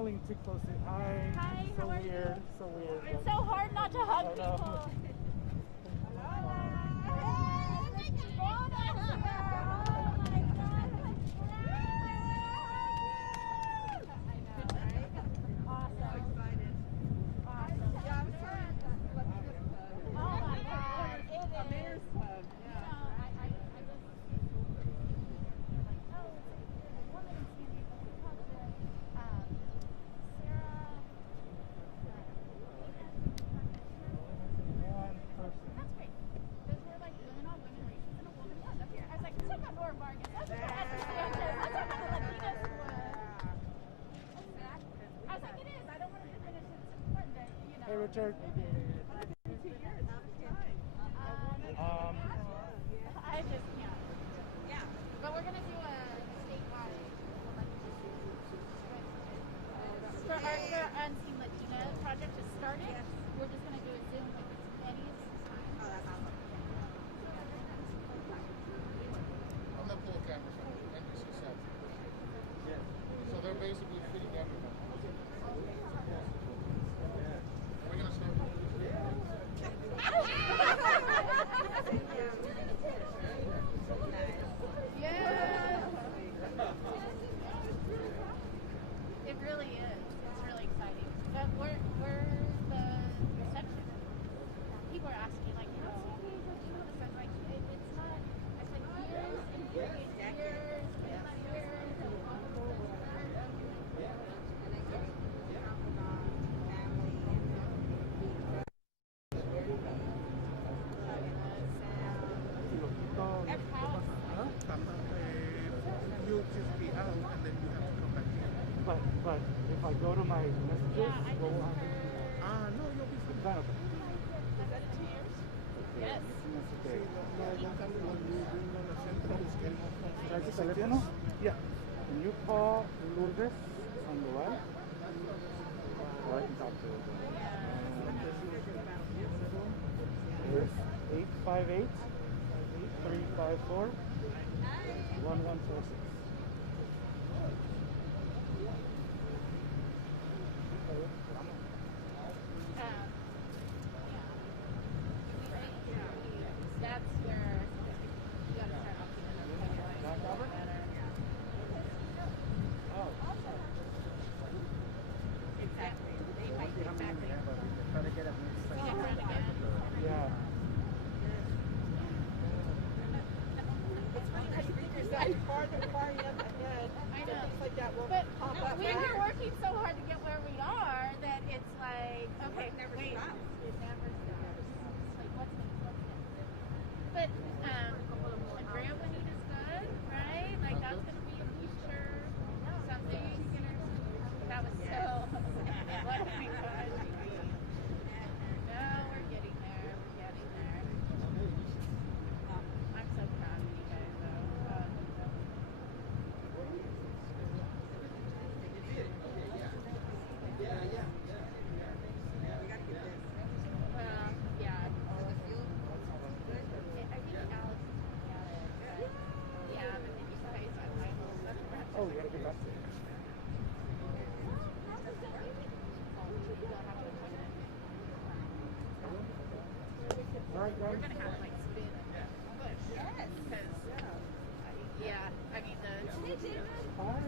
snuggling too close. Hi. Hi, So how are weird. you? So weird. It's so hard not to hug people. Hey, Richard. I just can't. Yeah. But we're gonna do a statewide for our Unseen Latino project to start it. Yes. We're just gonna do a Zoom with Eddie's. Oh, that's awesome. I'm gonna pull a camera from NBC 7. Yes. So they're basically feeding everyone. Are we gonna start? Yeah. It really is. It's really exciting. But we're the reception. People are asking, like, you know, I was like, it's not. I said years and years and years and years. You'll just be out and then you have to come back in. But if I go to my messages, Yeah, what will happen? No, you'll be fine. Claro. Yes. Okay. ¿Traes ¿Traes el teléfono? Yeah. Can you call Lourdes on the right? Or I can talk to her. It's 858 354 1146. That's where you gotta start off better. Oh. Exactly. They might Try to get Yeah. It's funny because you think you're so far ahead. I know. Things like that won't But pop no, up. we were working so hard to get where we are that it's like, okay, It never wait. stops. It never stops. It's like, what's next? But Andrea Bonita's good, right? Like, that's going to be a future something. That was so, what a big one. No, we're getting there. We're getting there. I'm so proud of you guys, though. Well, yeah. I think Alex is looking at it. But yeah, but then you guys, Oh, we gotta get back to it. Right. We're gonna have to like spin and push. Yes. Because yeah, I mean Hi.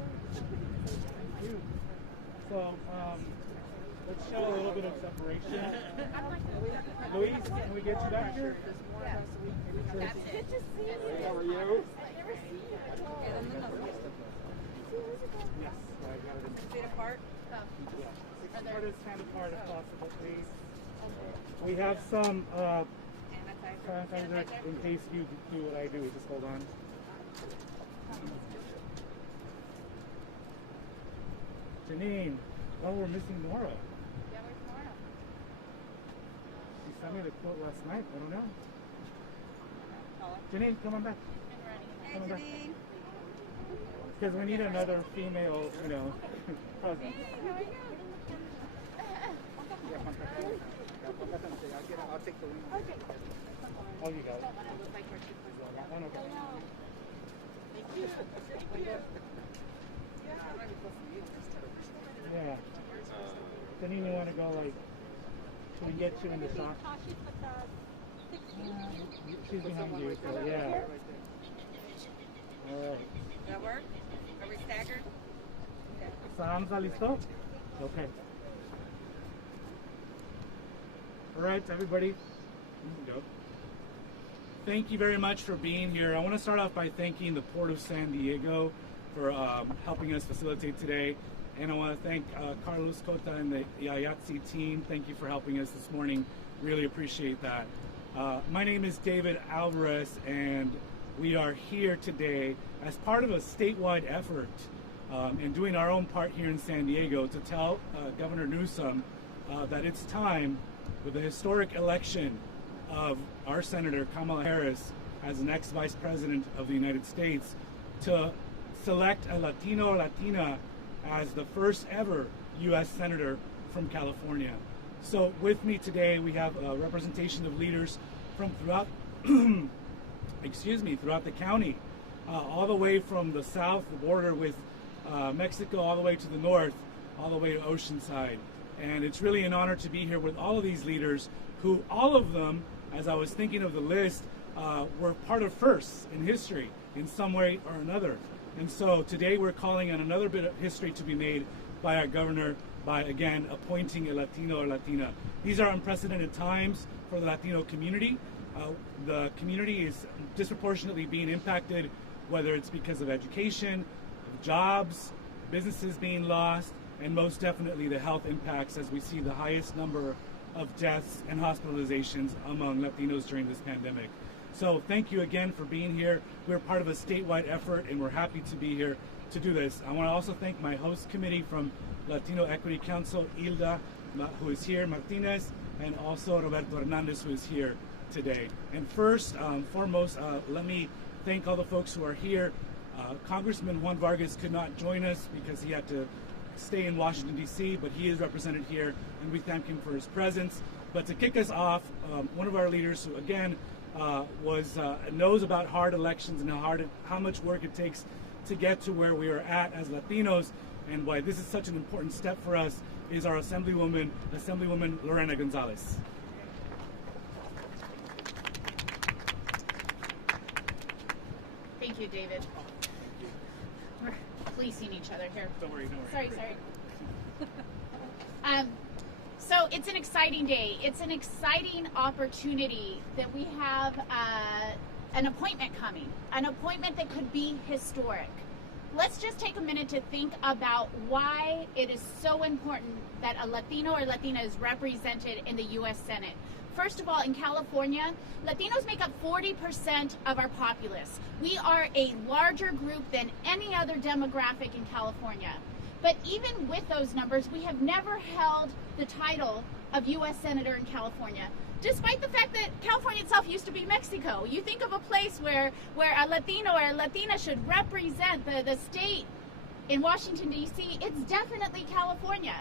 Dude. So, let's show a little bit of separation. Louise, can we get you back here? that's it. Just see you. How are you? I never see you at all. Yes, I got it in. 6 feet apart. Yeah. 6 foot is kind of hard if possible, please. We have some sanitizer in case you do what I do. Just hold on. Janine. Oh, we're missing Nora. Yeah, where's Nora? She sent me the quote last night. I don't know. Janine, come on back. Been running. Hey, Come back. Janine. Because we need another female, you know, presence. I'll take the lead. Okay. Oh, you got it. Don't want to look like we're too close. That one, okay. Thank you. Yeah. Janine, you want to go like, can we get you in the shot? She's behind you, so yeah. All right. That work? Are we staggered? Samza listo? Okay. All right, everybody. You can go. Thank you very much for being here. I want to start off by thanking the Port of San Diego for helping us facilitate today. And I want to thank Carlos Cota and the IATSE team. Thank you for helping us this morning. Really appreciate that. My name is David Alvarez, and we are here today as part of a statewide effort and doing our own part here in San Diego to tell Governor Newsom that it's time, with the historic election of our Senator Kamala Harris as the next Vice President of the United States, to select a Latino or Latina as the first ever U.S. Senator from California. So with me today, we have a representation of leaders from throughout, throughout the county, all the way from the south, the border with Mexico, all the way to the north, all the way to Oceanside. And it's really an honor to be here with all of these leaders who, all of them, as I was thinking of the list, were part of firsts in history in some way or another. And so today we're calling on another bit of history to be made by our governor by, again, appointing a Latino or Latina. These are unprecedented times for the Latino community. The community is disproportionately being impacted, whether it's because of education, of jobs, businesses being lost, and most definitely the health impacts as we see the highest number of deaths and hospitalizations among Latinos during this pandemic. So thank you again for being here. We're part of a statewide effort, and we're happy to be here to do this. I want to also thank my host committee from Latino Equity Council, Hilda, who is here, Martinez, and also Roberto Hernandez, who is here today. And first, foremost, let me thank all the folks who are here. Congressman Juan Vargas could not join us because he had to stay in Washington, D.C., but he is represented here, and we thank him for his presence. But to kick us off, one of our leaders who, again, knows about hard elections and how much work it takes to get to where we are at as Latinos, and why this is such an important step for us, is our Assemblywoman Lorena Gonzalez. Thank you, David. We're policing each other here. Don't worry. Sorry. So it's an exciting day. It's an exciting opportunity that we have an appointment coming, an appointment that could be historic. Let's just take a minute to think about why it is so important that a Latino or Latina is represented in the U.S. Senate. First of all, in California, Latinos make up 40% of our populace. We are a larger group than any other demographic in California. But even with those numbers, we have never held the title of U.S. Senator in California, despite the fact that California itself used to be Mexico. You think of a place where a Latino or a Latina should represent the state in Washington, D.C., it's definitely California.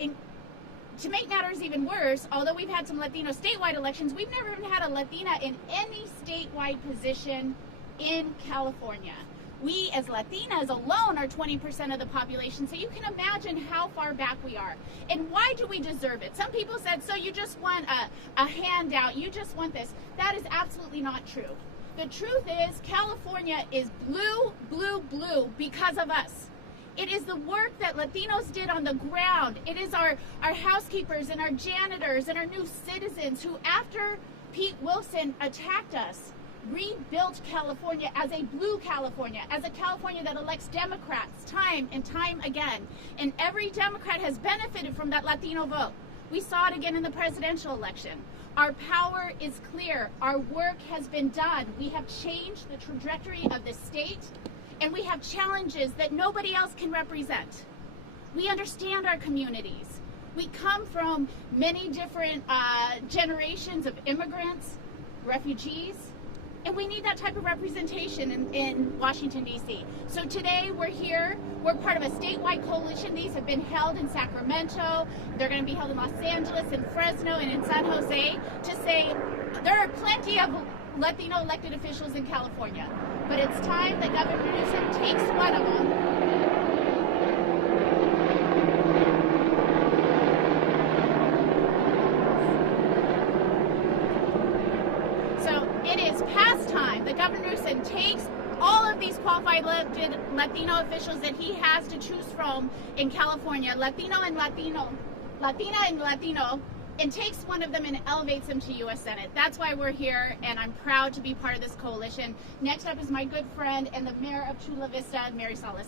To make matters even worse, although we've had some Latino statewide elections, we've never even had a Latina in any statewide position in California. We as Latinas alone are 20% of the population, so you can imagine how far back we are. And why do we deserve it? Some people said, so you just want a handout, you just want this. That is absolutely not true. The truth is, California is blue, blue, blue because of us. It is the work that Latinos did on the ground. It is our housekeepers and our janitors and our new citizens who, after Pete Wilson attacked us, rebuilt California as a blue California, as a California that elects Democrats time and time again. And every Democrat has benefited from that Latino vote. We saw it again in the presidential election. Our power is clear. Our work has been done. We have changed the trajectory of the state, and we have challenges that nobody else can represent. We understand our communities. We come from many different generations of immigrants, refugees, and we need that type of representation in Washington, D.C. So today we're here. We're part of a statewide coalition. These have been held in Sacramento. They're going to be held in Los Angeles, in Fresno, and in San Jose to say there are plenty of Latino elected officials in California. But it's time that Governor Newsom takes one of them Newsom takes all of these qualified elected Latino officials that he has to choose from in California, Latina and Latino, and takes one of them and elevates them to U.S. Senate. That's why we're here, and I'm proud to be part of this coalition. Next up is my good friend and the mayor of Chula Vista, Mary Salas.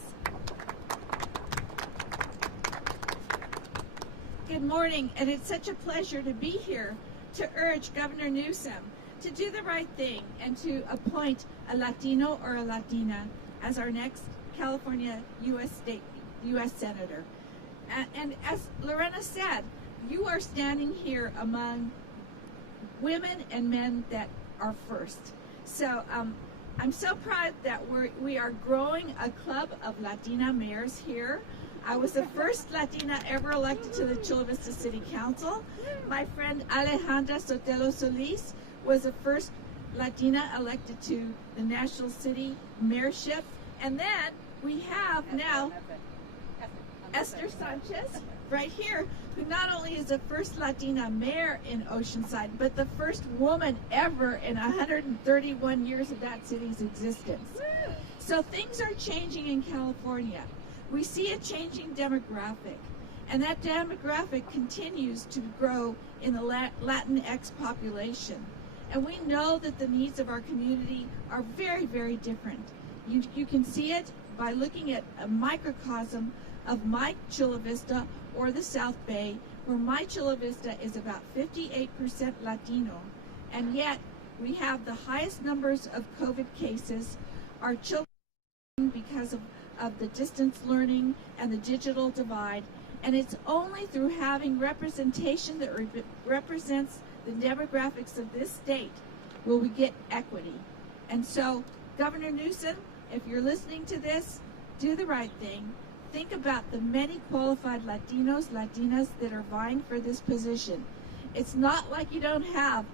Good morning, and it's such a pleasure to be here to urge Governor Newsom to do the right thing and to appoint a Latino or a Latina as our next California U.S. Senator. And as Lorena said, you are standing here among women and men that are first. So I'm so proud that we are growing a club of Latina mayors here. I was the first Latina ever elected to the Chula Vista City Council. My friend Alejandra Sotelo Solis was the first Latina elected to the National City Mayorship. And then we have now Esther Sanchez right here, who not only is the first Latina mayor in Oceanside, but the first woman ever in 131 years of that city's existence. So things are changing in California. We see a changing demographic, and that demographic continues to grow in the Latinx population. And we know that the needs of our community are very, very different. You can see it by looking at a microcosm of my Chula Vista or the South Bay, where my Chula Vista is about 58% Latino, and yet we have the highest numbers of COVID cases. Our children, because of the distance learning and the digital divide, and it's only through having representation that represents the demographics of this state will we get equity. And so, Governor Newsom, if you're listening to this, do the right thing. Think about the many qualified Latinos, Latinas that are vying for this position. It's not like you don't have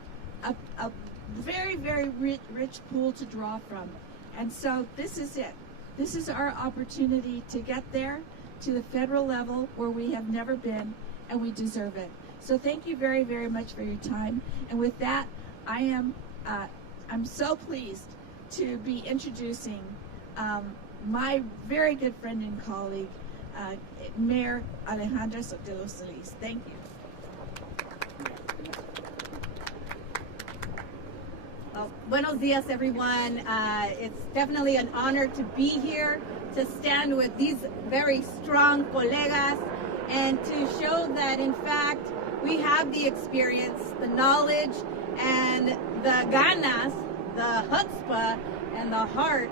a very, very rich pool to draw from. And so this is it. This is our opportunity to get there to the federal level where we have never been, and we deserve it. So thank you very, very much for your time. And with that, I'm so pleased to be introducing my very good friend and colleague, Mayor Alejandra Sotelo Solis. Thank you. Well, buenos dias, everyone. It's definitely an honor to be here, to stand with these very strong colegas, and to show that, in fact, we have the experience, the knowledge, and the ganas, the chutzpah, and the heart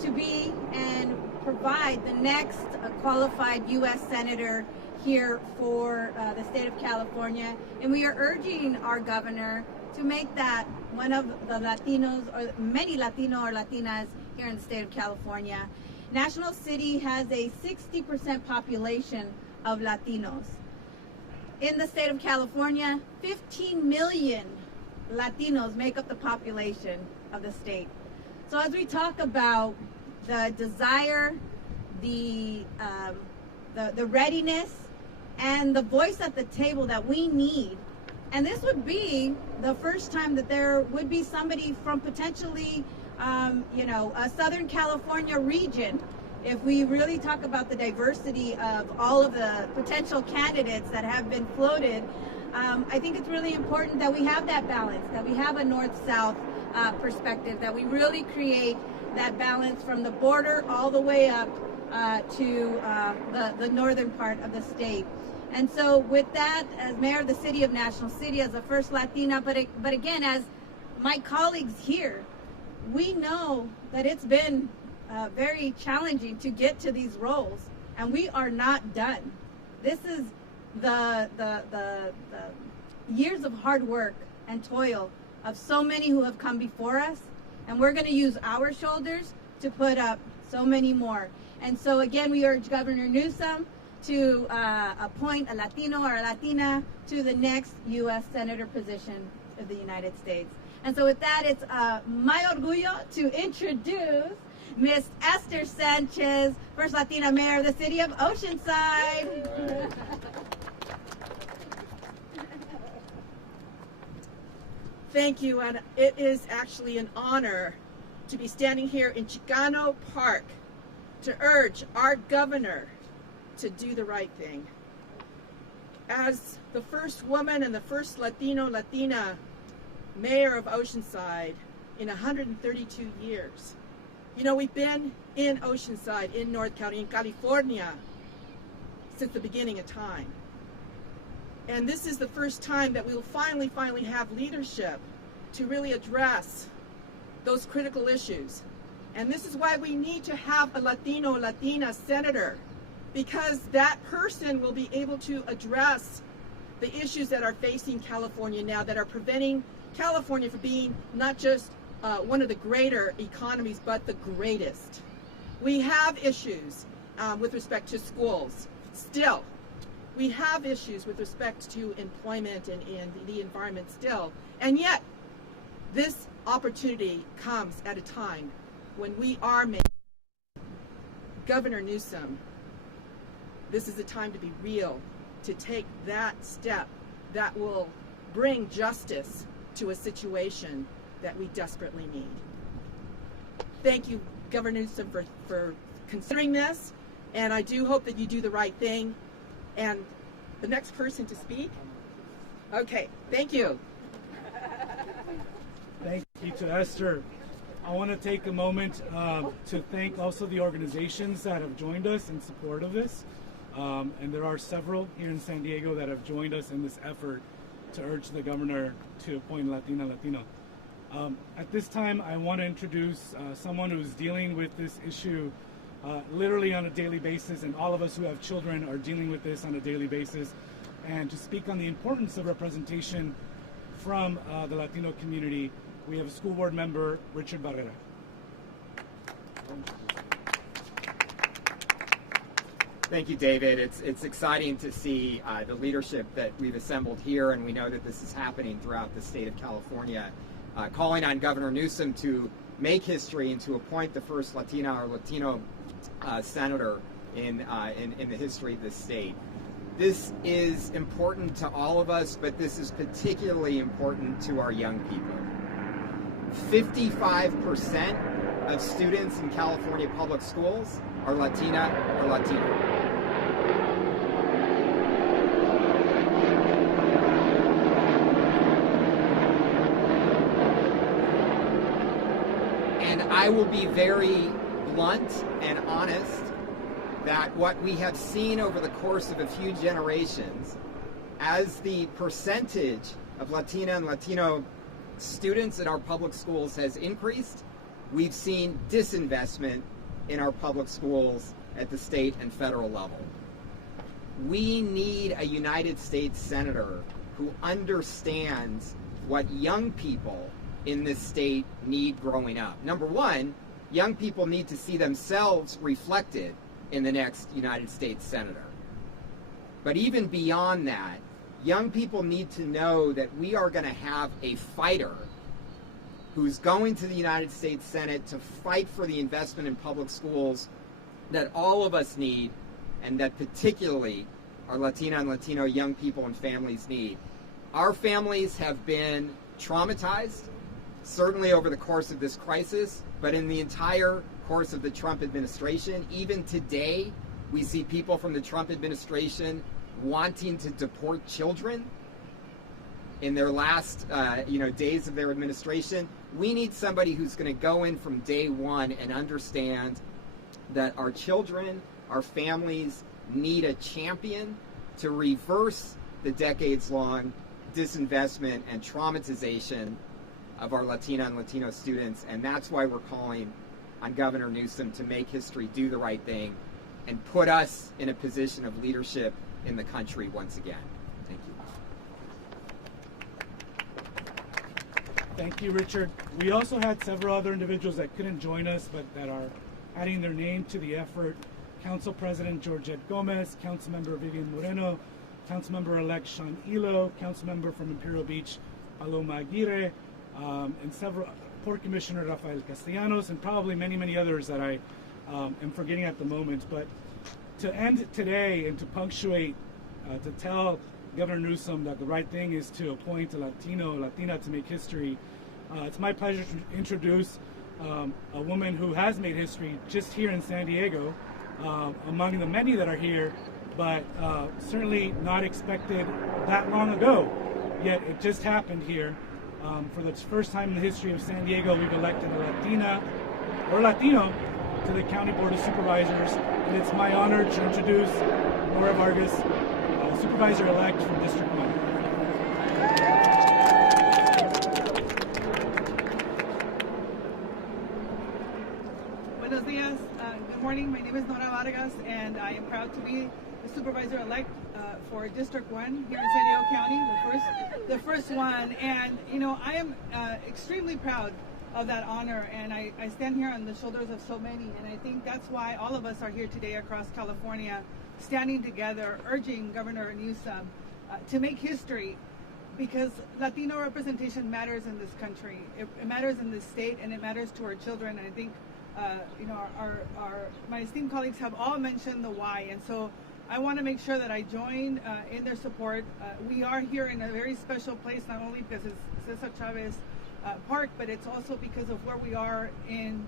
to be and provide the next qualified U.S. Senator here for the state of California. And we are urging our governor to make that one of the Latinos, or many Latino or Latinas here in the state of California. National City has a 60% population of Latinos. In the state of California, 15 million Latinos make up the population of the state. So as we talk about the desire, the readiness, and the voice at the table that we need, and this would be the first time that there would be somebody from potentially, a Southern California region. If we really talk about the diversity of all of the potential candidates that have been floated, I think it's really important that we have that balance, that we have a north-south perspective, that we really create that balance from the border all the way up to the northern part of the state. And so with that, as mayor of the city of National City, as the first Latina, but again, as my colleagues here, we know that it's been very challenging to get to these roles, and we are not done. This is the years of hard work and toil of so many who have come before us, and we're going to use our shoulders to put up so many more. And so again, we urge Governor Newsom to appoint a Latino or a Latina to the next U.S. Senator position of the United States. And so with that, it's my orgullo to introduce Miss Esther Sanchez, first Latina mayor of the city of Oceanside. Thank you, and it is actually an honor to be standing here in Chicano Park to urge our governor to do the right thing. As the first woman and the first Latina mayor of Oceanside in 132 years. You know, we've been in Oceanside, in North County, in California, since the beginning of time. And this is the first time that we will finally have leadership to really address those critical issues. And this is why we need to have a Latino, Latina senator, because that person will be able to address the issues that are facing California now, that are preventing California from being not just one of the greater economies, but the greatest. We have issues with respect to schools. Still, we have issues with respect to employment and the environment still. And yet, this opportunity comes at a time when we are making Governor Newsom. This is a time to be real, to take that step that will bring justice to a situation that we desperately need. Thank you, Governor Newsom, for considering this, and I do hope that you do the right thing. And the next person to speak? Okay, thank you. Thank you to Esther. I want to take a moment to thank also the organizations that have joined us in support of this. And there are several here in San Diego that have joined us in this effort to urge the governor to appoint Latino. At this time, I want to introduce someone who's dealing with this issue literally on a daily basis, and all of us who have children are dealing with this on a daily basis, and to speak on the importance of representation from the Latino community, we have School Board Member Richard Barrera. Thank you, David. It's exciting to see the leadership that we've assembled here, and we know that this is happening throughout the state of California, calling on Governor Newsom to make history and to appoint the first Latina or Latino senator in the history of this state. This is important to all of us, but this is particularly important to our young people. 55% of students in California public schools are Latina or Latino. And I will be very blunt and honest that what we have seen over the course of a few generations, as the percentage of Latina and Latino students in our public schools has increased, we've seen disinvestment in our public schools at the state and federal level. We need a United States senator who understands what young people in this state need growing up. Number one, young people need to see themselves reflected in the next United States senator. But even beyond that, young people need to know that we are going to have a fighter who's going to the United States Senate to fight for the investment in public schools that all of us need, and that particularly our Latina and Latino young people and families need. Our families have been traumatized, certainly over the course of this crisis, but in the entire course of the Trump administration. Even today, we see people from the Trump administration wanting to deport children in their last days of their administration. We need somebody who's going to go in from day one and understand that our children, our families need a champion to reverse the decades-long disinvestment and traumatization of our Latina and Latino students, and that's why we're calling on Governor Newsom to make history, do the right thing, and put us in a position of leadership in the country once again. Thank you. Thank you, Richard. We also had several other individuals that couldn't join us, but that are adding their name to the effort. Council President Georgette Gomez, Councilmember Vivian Moreno, Councilmember-elect Sean Elo, Councilmember from Imperial Beach, Paloma Aguirre, and several, Port Commissioner Rafael Castellanos, and probably many, many others that I am forgetting at the moment. But to end today and to punctuate, to tell Governor Newsom that the right thing is to appoint a Latino, Latina to make history, it's my pleasure to introduce a woman who has made history just here in San Diego, among the many that are here, but certainly not expected that long ago. Yet it just happened here. For the first time in the history of San Diego, we've elected a Latina or Latino to the County Board of Supervisors, and it's my honor to introduce Nora Vargas, Supervisor-elect from District 1. Buenos dias. Good morning. My name is Nora Vargas, and I am proud to be the supervisor-elect for District 1 here in San Diego County, the first one. And, you know, I am extremely proud of that honor, and I stand here on the shoulders of so many, and I think that's why all of us are here today across California, standing together, urging Governor Newsom to make history, because Latino representation matters in this country. It matters in this state, and it matters to our children. And I think you know, my esteemed colleagues have all mentioned the why, and so I want to make sure that I join in their support. We are here in a very special place, not only because it's Cesar Chavez Park, but it's also because of where we are in,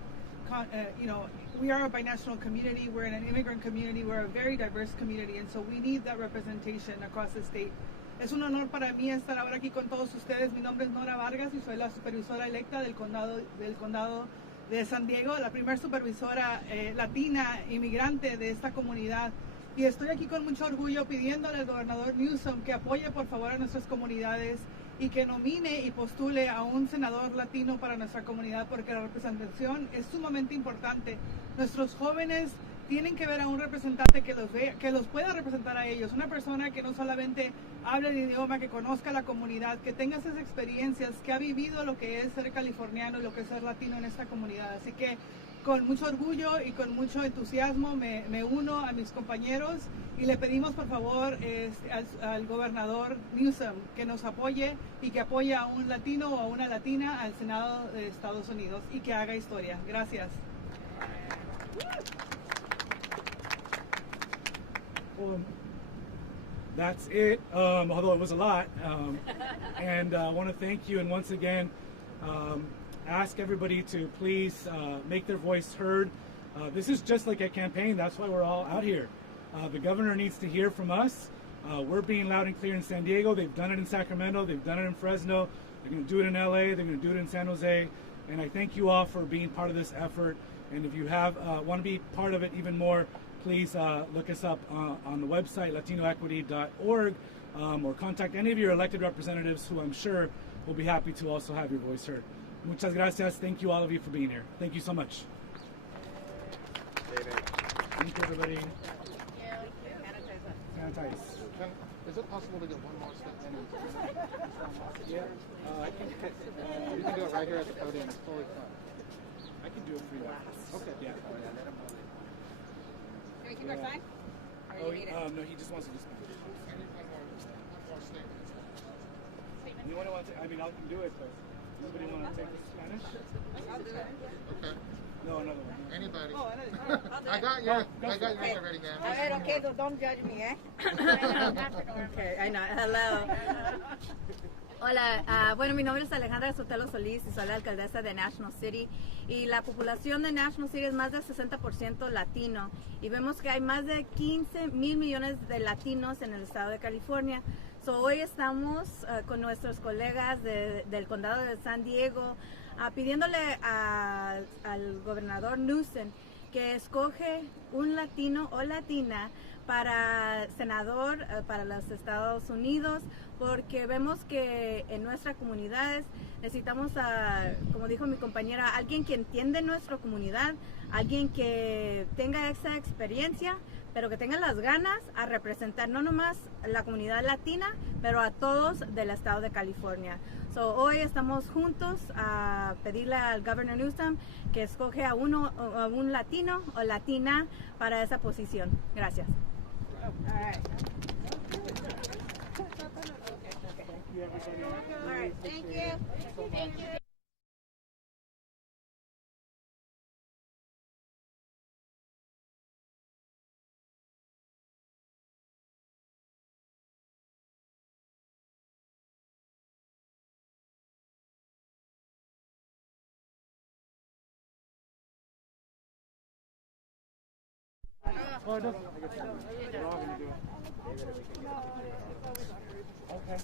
you know, we are a binational community, we're in an immigrant community, we're a very diverse community, and so we need that representation across the state. Es un honor para mí estar ahora aquí con todos ustedes. Mi nombre es Nora Vargas y soy la supervisora electa del condado de San Diego, la primera supervisora latina inmigrante de esta comunidad. Y estoy aquí con mucho orgullo pidiéndole al gobernador Newsom que apoye por favor a nuestras comunidades y que nomine y postule a un senador latino para nuestra comunidad, porque la representación es sumamente importante. Nuestros jóvenes tienen que ver a un representante que los pueda representar a ellos, una persona que no solamente hable el idioma, que conozca la comunidad, que tenga esas experiencias, que ha vivido lo que es ser californiano y lo que es ser latino en esta comunidad. Así que con mucho orgullo y con mucho entusiasmo me uno a mis compañeros y le pedimos por favor al gobernador Newsom que nos apoye y que apoye a un latino o a una latina al Senado de Estados Unidos y que haga historia. Gracias. Well, that's it, although it was a lot. And I want to thank you, and once again, ask everybody to please make their voice heard. This is just like a campaign. That's why we're all out here. The governor needs to hear from us. We're being loud and clear in San Diego. They've done it in Sacramento. They've done it in Fresno. They're going to do it in LA. They're going to do it in San Jose. And I thank you all for being part of this effort. And if you want to be part of it even more, please look us up on the website, latinoequity.org, or contact any of your elected representatives who I'm sure will be happy to also have your voice heard. Muchas gracias. Thank you, all of you, for being here. Thank you so much. Thank you, everybody. Sanitize. Is it possible to get one more step? Yeah. I can, You can do it right here at the podium. It's totally fine. I can do it for you. Okay. Yeah. Can we keep our sign? Oh, no, he just wants to just. I need one more statement. Anyone want to? I mean, I can do it, but anybody want to take the Spanish? I'll do it. Okay. No, another one. Anybody? Oh, another. I got yours. I got yours already, man. A ver, okay, so don't judge me, eh? Okay, I know. Hello. Hola, bueno, mi nombre es Alejandra Sotelo Solís y soy la alcaldesa de National City, y la población de National City es más del 60% latino, y vemos que hay más de 15 mil millones de latinos en el estado de California. So, hoy estamos con nuestros colegas del condado de San Diego pidiéndole al gobernador Newsom que escoge un latino o latina para senador para los Estados Unidos, porque vemos que en nuestras comunidades necesitamos, como dijo mi compañera, alguien que entiende nuestra comunidad, alguien que tenga esa experiencia, pero que tenga las ganas a representar no nomás la comunidad latina, pero a todos del estado de California. So, hoy estamos juntos a pedirle al Governor Newsom que escoge a un latino o latina para esa posición. Gracias. All right. All right, thank you. Thank you. Well, it doesn't. We're all gonna do it. Okay.